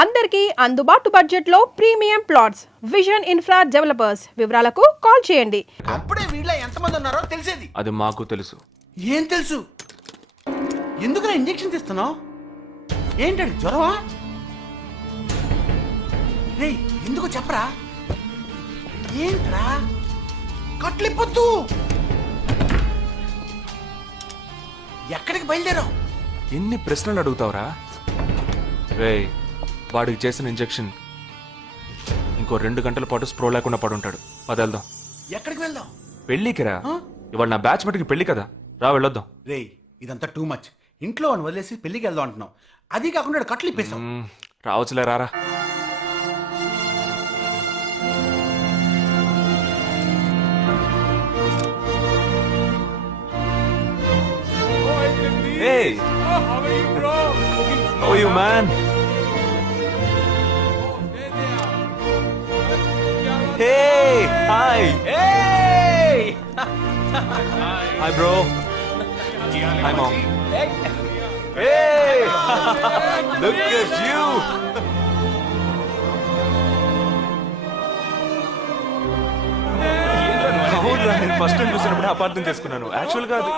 అందరికీ అందుబాటు బడ్జెట్లో premium plots vision infra developers. వివరాలకు కాల్ చేయండి. అప్పుడే వీళ్ళ ఎంతమంది ఉన్నారో తెలిసేది. అది మాకు తెలుసు. ఏం తెలుసు? ఎందుకు ఇంజెక్షన్ తీస్తున్నావు? ఏంటండి జ్వరమా? రే ఎందుకు చెప్పరా? ఏంట్రా కట్లిప్పొద్దు. ఎక్కడికి బయలుదేరావు? ఎన్ని ప్రశ్నలు అడుగుతావురా? రే వాడికి చేసిన ఇంజెక్షన్ ఇంకో 2 గంటల పాటు స్ప్రో లేకుండా పడుంటాడు. వదల్దాం. ఎక్కడికి వెళ్దాం? పెళ్ళికి రా. ఇవాళ నా బ్యాచ్ మటుకి పెళ్లి కదా, రా వెళ్ళొద్దాం. రే ఇదంతా టూ మచ్. ఇంట్లో అని వదిలేసి పెళ్లికి వెళ్దాం అంటున్నావు. అది కాకుండా కట్లు ఇప్పేస్తాం. రావచ్చులే, రారా. Hey! How are you, bro? How are you, man? Hey! Hi! Hey! Hi, bro. Hi, mom. Hey! Look at you! అవునురా, నేను ఫస్ట్ టైం చూసినప్పుడు అపార్థం చేసుకున్నాను. యాక్చువల్గా అది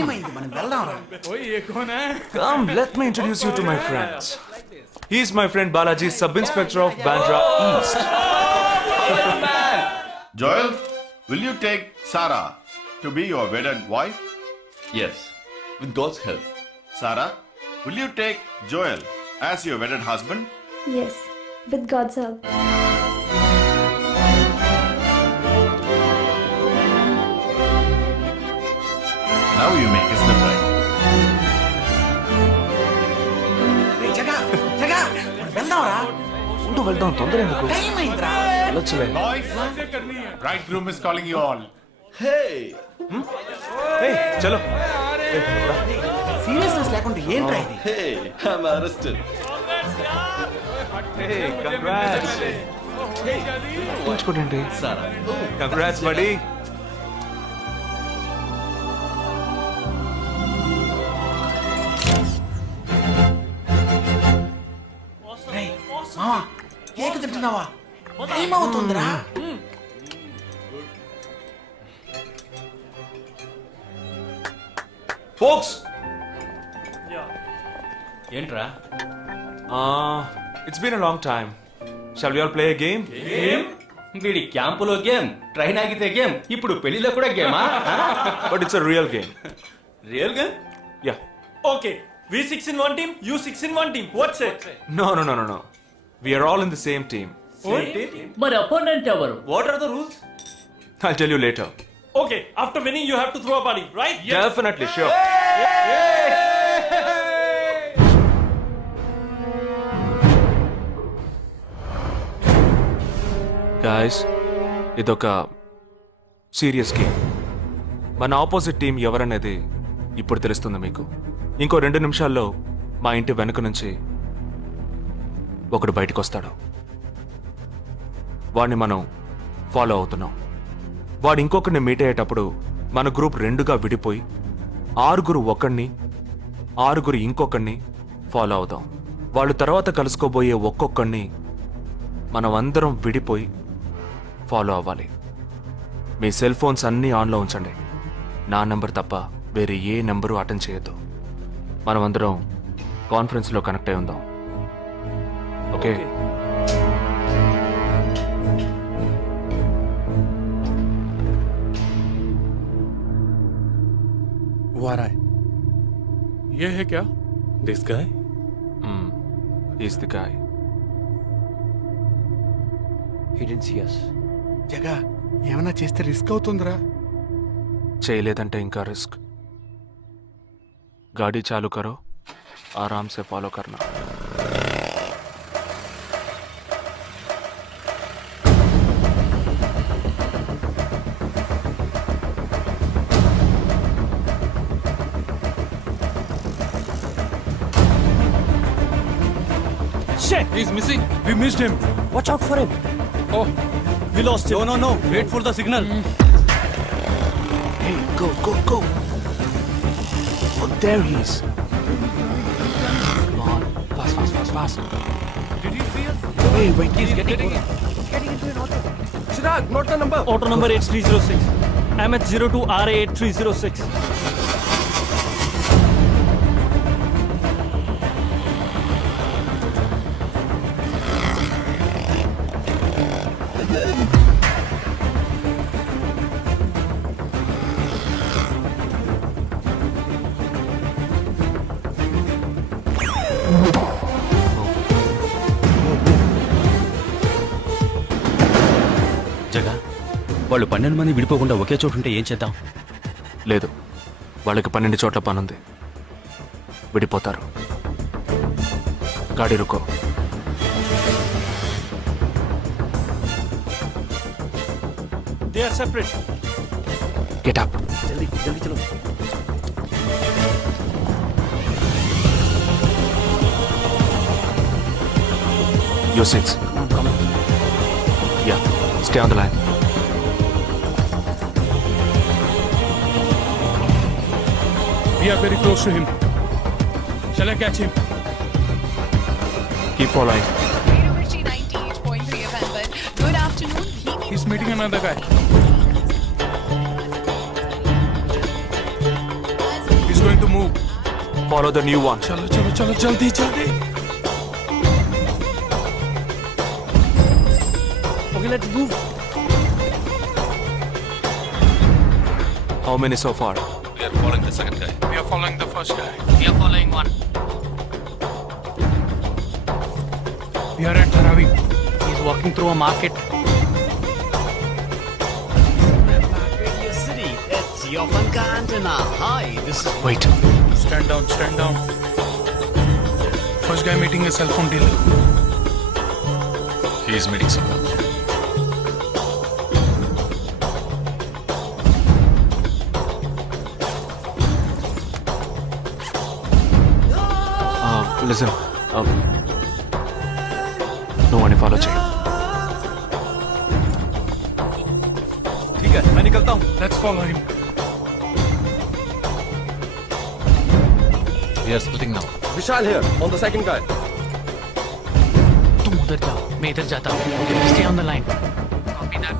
ఏమైంది? మనం వెళ్దాం రా. ओए ये कौन है? Come, let me introduce you to my friends. He's my friend Balaji, Sub-Inspector of Bandra East. Joel, will you take Sarah to be your wedded wife? Yes, with God's help. Sarah, will you take Joel as your wedded husband? Yes, with God's help. Now you may kiss them right. రే జగా జగా మనం వెళ్దాం రా. ఉండు, వెళ్దాం. తొందర ఎందుకు? Time అయిందిరా. వెళ్ళొచ్చులే. Boys, bridegroom is calling you all. Hey! Hey, చలో. Seriousness లేకుండా ఏంట్రా ఇది? Hey! I'm arrested. Hey, congrats. ఉంచుకోండి. Sarah. Congrats, buddy. రే మావా కేక్ తింటున్నావా? టైం అవుతుందిరా. Folks, ఏంట్రా? it's been a long time. Shall we all play a game? వీడి క్యాంపులో గేమ్, ట్రైన్ ఆగితే గేమ్, ఇప్పుడు పెళ్లిలో కూడా గేమా? But it's a real game. Real game? Yeah. Okay, we 6 in one team, you 6 in one team. What's it? No. We are all in the same team. మరి opponent ఎవరు? What are the rules? I'll tell you later. Okay, after winning you have to throw a party, right? Definitely, sure. Guys, ఇదొక serious game. మన opposite team ఎవరనేది ఇప్పుడు తెలుస్తుంది మీకు. ఇంకో 2 నిమిషాల్లో మా ఇంటి వెనుక నుంచి ఒకడు బయటకు వస్తాడు. వాడిని మనం ఫాలో అవుతున్నాం. వాడు ఇంకొకరిని మీట్ అయ్యేటప్పుడు మన గ్రూప్ 2గా విడిపోయి 6 ఒకడిని 6 ఇంకొకరిని ఫాలో అవుదాం. వాళ్ళు తర్వాత కలుసుకోబోయే ఒక్కొక్కడిని మనం అందరం విడిపోయి ఫాలో అవ్వాలి. మీ సెల్ ఫోన్స్ అన్నీ ఆన్లో ఉంచండి. నా నెంబర్ తప్ప వేరే ఏ నెంబరు అటెండ్ చేయొద్దు. మనం అందరం కాన్ఫరెన్స్లో కనెక్ట్ అయి ఉందాం. ఓకే? Who are I? ये है क्या? This guy? He's the guy. He didn't see us. జగా ఏమైనా చేస్తే రిస్క్ అవుతుందిరా. చేయలేదంటే ఇంకా రిస్క్. गाड़ी चालू करो, आराम से फॉलो करना. Shit! He's missing. We missed him. Watch out for him. Oh, we lost him. No. Wait for the signal. Hey, go. Oh, there he is. fast. Did you feel? He's getting Chirag, note the number. Auto number 8306. MH02 RA8306. జగా వాళ్ళు 12 మంది విడిపోకుండా ఒకే చోటు ఉంటే ఏం చేద్దాం? లేదు, వాళ్ళకి 12 చోట్ల పనుంది. విడిపోతారు. గాడి రుకో. They are separate. Get up. జల్దీ చలో. You 6. Come on. Yeah, stay on the line. We are very close to him. Shall I catch him? Keep following. University 98.3 FM, but good afternoon. He's meeting another guy. He's going to move. Follow the new one. Chalo, chalo, chalo, jaldi, jaldi. Okay, let's move. How many so far? We are following the second guy. We are following the first guy. We are following one. We are at Dharavi. He's walking through a market. Wait. Stand down, stand down. First guy meeting a cell phone dealer. He is meeting someone. Listen. No one follow check. ठीक है, मैं निकलता हूँ. Let's follow him. We are splitting now. Vishal here, on the second guy. तुम उधर जाओ, मैं इधर जाता हूँ. Stay on the line. Copy that.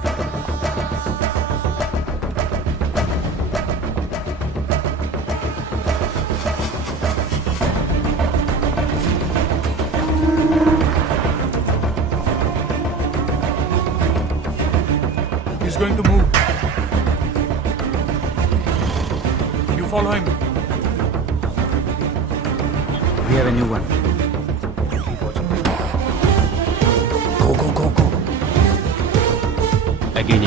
He's going to move. You follow him. We have a new one. Go. Again.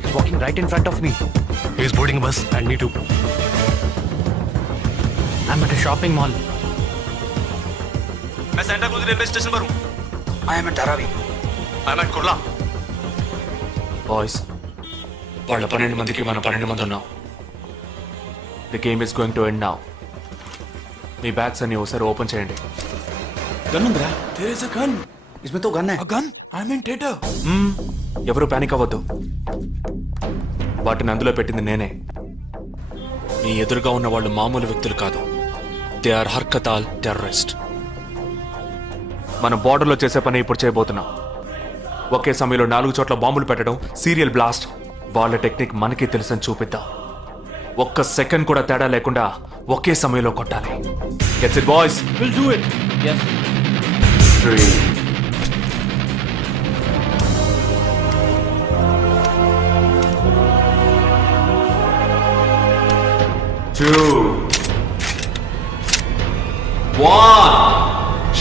He's walking right in front of me. He's boarding a bus and me too. I'm at a shopping mall. मैं Santa cruise railway station पर हूँ. I am at Dharavi. I'm at Kurla. Boys, వాళ్ళ 12 మందికి మనం 12 మంది ఉన్నాం. The game is going to end now. Me bags అన్ని ఒకసారి ఓపెన్ చేయండి. గన్ ఉందిరా? There is a gun. इसमें तो गन है. A gun? I'm in theater. ఎవరు పానిక్ అవ్వద్దు. వాటిని అందులో పెట్టింది నేనే. మీ ఎదురుగా ఉన్న వాళ్ళు మామూలు వ్యక్తులు కాదు. They are Harkatul terrorist. మనం బార్డర్లో చేసే పని ఇప్పుడు చేయబోతున్నాం. ఒకే సమయంలో 4 చోట్ల బాంబులు పెట్టడం, సీరియల్ బ్లాస్ట్. వాళ్ళ టెక్నిక్ మనకి తెలుసని చూపిద్దాం. ఒక్క సెకండ్ కూడా తేడా లేకుండా ఒకే సమయంలో కొట్టాలి. Gets it boys? We'll do it. Yes. 3 2 1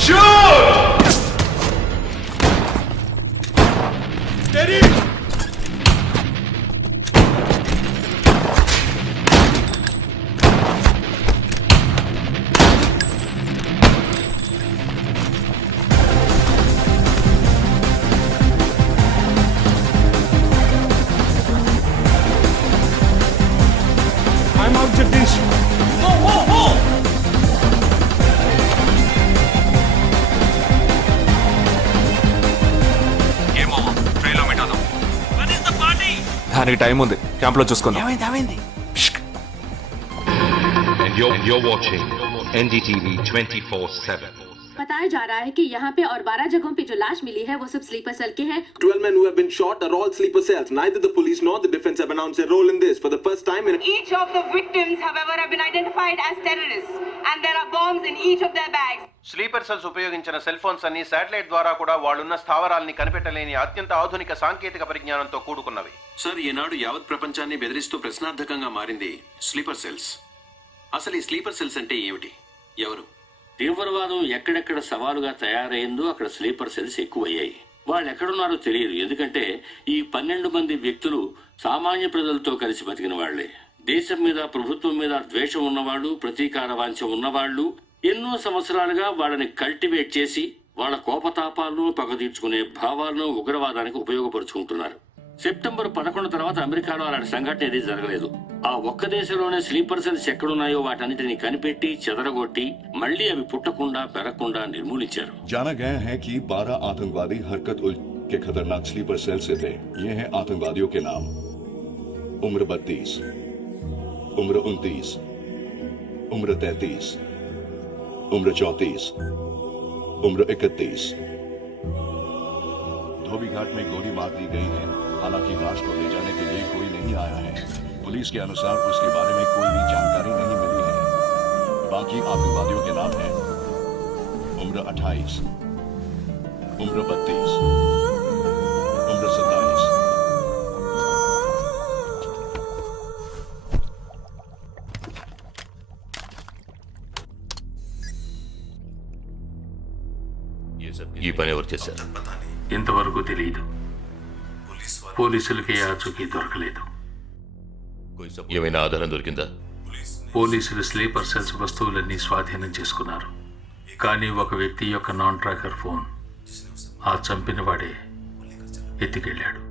shoot! Steady. I'm out, Jagdish. Whoa! దానికి టైం ఉంది, క్యాంప్లో చూసుకుందాం. ఏమైంది ఏమైంది? And you're watching NDTV 24/7. बताया जा रहा है कि यहाँ पे और 12 जगहों पे जो लाश मिली है वो सब स्लीपर सेल के हैं. 12 men who have been shot are all sleeper cells. Neither the police nor the defense have announced their role in this. For the first time in Each of the victims, however, have been identified as terrorists, and there are bombs in each of their bags. Sleeper cells ఉపయోగించిన cell phones అన్ని satellite ద్వారా కూడా వాళ్ళున్న స్థావరాల్ని కనిపెట్టలేని అత్యంత ఆధునిక సాంకేతిక పరిజ్ఞానంతో కూడుకున్నవి. Sir, ఈనాడు యావత్ ప్రపంచాన్ని బెదిరిస్తూ ప్రశ్నార్థకంగా మారింది స్లీపర్ సెల్స్. అసలు ఈ స్లీపర్ సెల్స్ అంటే ఏమిటి? ఎవరు? తీవ్రవాదం ఎక్కడెక్కడ సవాలుగా తయారైందో అక్కడ స్లీపర్ సెల్స్ ఎక్కువయ్యాయి. వాళ్ళు ఎక్కడున్నారో తెలియదు, ఎందుకంటే ఈ 12 మంది వ్యక్తులు సామాన్య ప్రజలతో కలిసి బతికిన వాళ్లే. దేశం మీద, ప్రభుత్వం మీద ద్వేషం ఉన్నవాళ్ళు, ప్రతీకార వాంఛ ఉన్నవాళ్లు ఎన్నో సంవత్సరాలుగా వాళ్ళని కల్టివేట్ చేసి వాళ్ళ కోపతాపాలను, పగ తీర్చుకునే భావాలను ఉగ్రవాదానికి ఉపయోగపరుచుకుంటున్నారు. సెప్టెంబర్ 11 తర్వాత అమెరికాలో అలాంటి సంఘటన ఏది జరగలేదు. ఆ ఒక్క దేశంలోనే స్లీపర్ సెల్స్ ఎక్కడున్నాయో వాటన్నిటిని కనిపెట్టి చెదరగొట్టి మళ్లీ అవి పుట్టకుండా పెరగకుండా నిర్మూలించారు. जाना गया है कि 12 आतंकवादी हरकत उल के खतरनाक स्लीपर सेल से थे. ये हैं आतंकवादियों के नाम: उम्र 32, उम्र 29, उम्र 33, उम्र 34, उम्र 31. धोबी घाट में गोली मार दी गई है. हालांकि लाश को ले जाने के लिए कोई नहीं आया है. पुलिस के अनुसार उसके बारे में कोई भी जानकारी नहीं मिली है. बाकी आतंकवादियों के नाम हैं: उम्र 28, उम्र 32, उम्र 27. ఈ పని ఎవరు చేశారు? ఇంతవరకు తెలియదు. పోలీసులకి ఆచూకీ దొరకలేదు. ఏమైనా ఆధారం దొరికిందా? పోలీసులు స్లీపర్ సెల్స్ వస్తువులన్నీ స్వాధీనం చేసుకున్నారు. కానీ ఒక వ్యక్తి యొక్క నాన్ ట్రాకర్ ఫోన్ ఆ చంపిన వాడే ఎత్తుకెళ్ళాడు.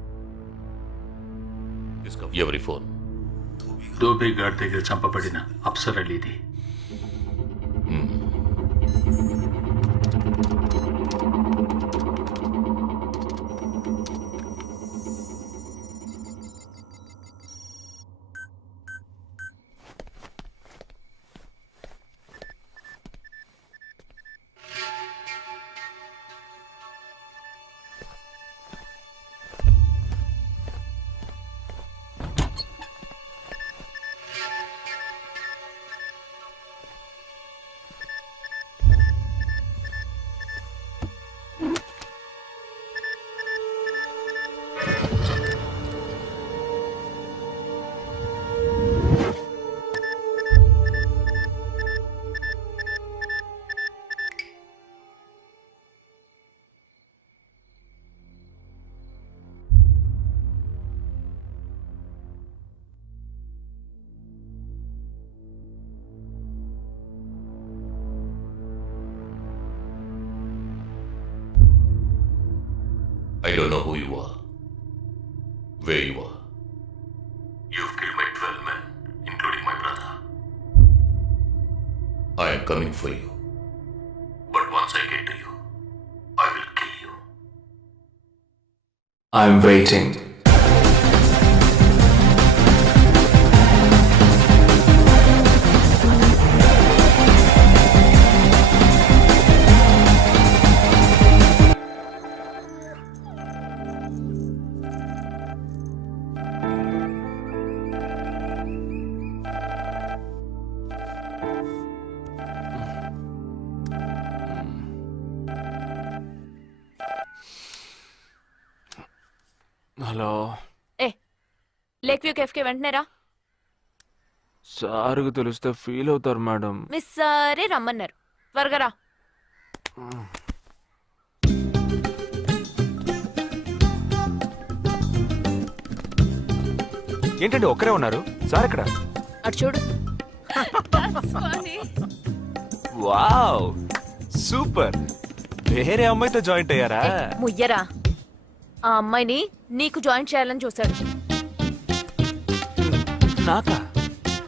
ఎవరి ఫోన్? ధోబీ ఘాట్ దగ్గర చంపబడిన Afsar అలీది. I don't know who you are, where you are. You've killed my 12 men, including my brother. I am coming for you. But once I get to you, I will kill you. I'm waiting. Hello. Lake view cafe కి వెంటనే రా. సార్కి తెలిస్తే feel అవుతారు madam. Miss సరే రమ్మన్నారు, త్వరగా రా. ఏంటండి ఒక్కరే ఉన్నారు? సార్ ఎక్కడ? అటు చూడు. Wow, super. వేరే అమ్మాయితో జాయింట్ అయ్యారా? ముయ్యరా, ఆ అమ్మాయిని నీకు జాయిన్ చేయాలని చూశాడు. నాకా?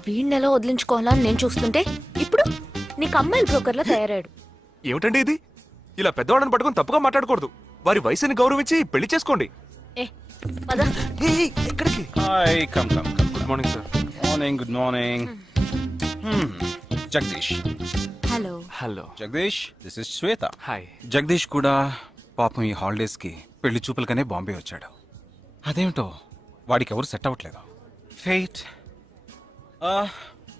వీణ్ణెలా వదిలించుకోవాలని నేను చూస్తుంటే ఇప్పుడు నీకు అమ్మాయిల బ్రోకర్లా తయారాడు. ఏమిటండి ఇది? ఇలా పెద్దవాళ్ళని పట్టుకొని తప్పుగా మాట్లాడకూడదు. వారి వయసుని గౌరవించి పెళ్లి చేసుకోండి. ఎక్కడికి? Hi come come come good morning sir. Morning good morning Jagadish hello. Hello. Jagadish this is Shweta. Hi. Jagadish కూడా పాపం ఈ హాలిడేస్కి పెళ్లి చూపులకనే బాంబే వచ్చాడు. అదేమిటో వాడికి ఎవరు సెట్ అవ్వట్లేదు. ఫెయిట్.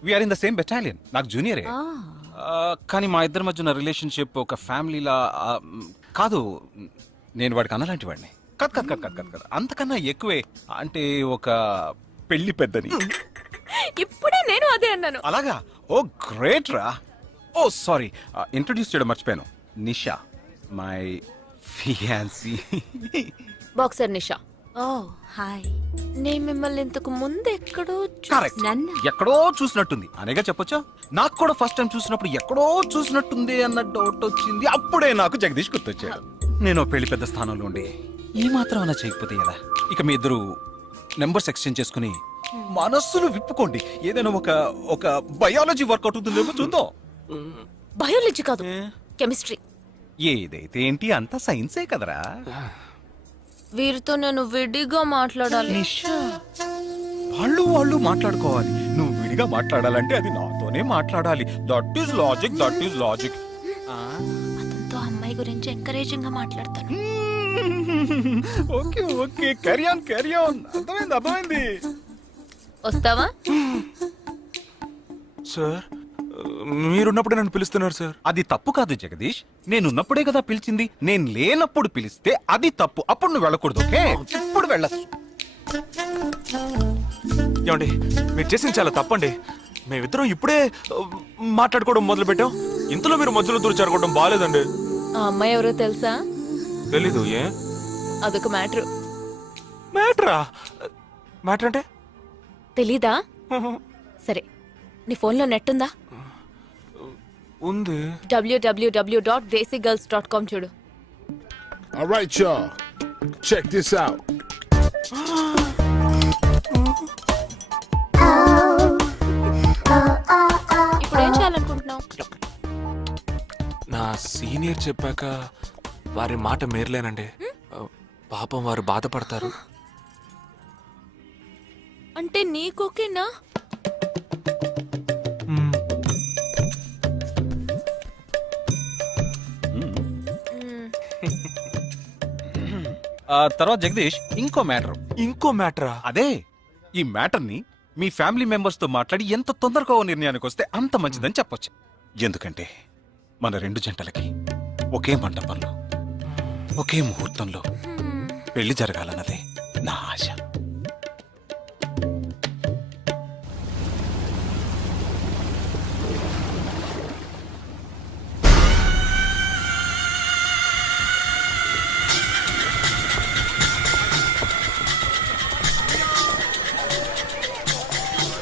We're in the same battalion. నాకు జూనియరే. కానీ మా ఇద్దరి మధ్య ఉన్న రిలేషన్షిప్ ఒక ఫ్యామిలీలా కాదు. నేను వాడికి అన్నలాంటి వాడిని కాదు. అంతకన్నా ఎక్కువే. అంటే ఒక పెళ్లి పెద్దని. ఇప్పుడే నేను అదే అన్నాను. అలాగా? ఓ గ్రేట్ రా. ఓ సారీ, ఇంట్రొడ్యూస్ చేయడం మర్చిపోయాను. Nisha my fiancee. Boxer Nisha. Oh hi. నేను మిమ్మల్ని ఇంతకు ముందు ఎక్కడో కరెక్ట్. ఎక్కడో చూసినట్టుంది అనేగా చెప్పొచ్చా? నాకు కూడా ఫస్ట్ టైం చూసినప్పుడు ఎక్కడో చూసినట్టుంది అన్న డౌట్ వచ్చింది. అప్పుడే నాకు జగదీష్ గుర్తొచ్చాడు. నేను పెళ్లి పెద్ద స్థానంలో ఉండి ఈ మాత్రం అలా చేయకపోతే కదా. ఇక మీ ఇద్దరు నెంబర్స్ ఎక్స్చేంజ్ చేసుకుని మనస్సులు విప్పుకోండి. ఏదైనా ఒక బయాలజీ వర్కౌట్ అవుతుందేమో చూద్దాం. బయాలజీ కాదు, కెమిస్ట్రీ. ఏదైతే ఏంటి, అంతా సైన్సే కదరా. వీరితో నేను విడిగా మాట్లాడాలి. నిషా, వాళ్ళు మాట్లాడుకోవాలి. నువ్వు విడిగా మాట్లాడాలంటే అది నాతోనే మాట్లాడాలి. That is logic. అతనితో అమ్మాయి గురించి ఎంకరేజింగ్ గా మాట్లాడతాను. Okay carry on. అర్థమైంది. వస్తావా? సార్ మీరున్నప్పుడే నన్ను పిలుస్తున్నారు సార్. అది తప్పు కాదు జగదీష్. నేనున్నప్పుడే కదా పిలిచింది. నేను లేనప్పుడు పిలిస్తే అది తప్పు. అప్పుడు నువ్వు వెళ్ళకూడదు. ఓకే, ఇప్పుడు వెళ్ళచ్చు. ఏమండి, మీరు చేసింది చాలా తప్పండి. మేమిద్దరం ఇప్పుడే మాట్లాడుకోవడం మొదలు పెట్టాం. ఇంతలో మీరు మధ్యలో దూరం బాగాలేదండి. ఆ అమ్మాయి ఎవరో తెలుసా? తెలీదు. ఏ? అదొక మ్యాటర్. మ్యాటరా? మ్యాటర్ అంటే? తెలీదా? సరే, నీ ఫోన్లో నెట్ ఉందా? ఉంది. www.desigirls.com చూడు. All right, y'all. Check this out. ఇప్పుడు ఏం చేయాలనుకుంటున్నావు? నా సీనియర్ చెప్పాక వారి మాట మేరలేనండి. పాపం వారు బాధపడతారు. అంటే నీకోకేనా? తర్వాత జగదీష్ ఇంకో మ్యాటరా? అదే, ఈ మ్యాటర్ ని మీ ఫ్యామిలీ మెంబర్స్ తో మాట్లాడి ఎంత తొందరగా నిర్ణయానికి వస్తే అంత మంచిదని చెప్పొచ్చు. ఎందుకంటే మన రెండు జంటలకి ఒకే మండపంలో ఒకే ముహూర్తంలో పెళ్లి జరగాలన్నదే నా ఆశ.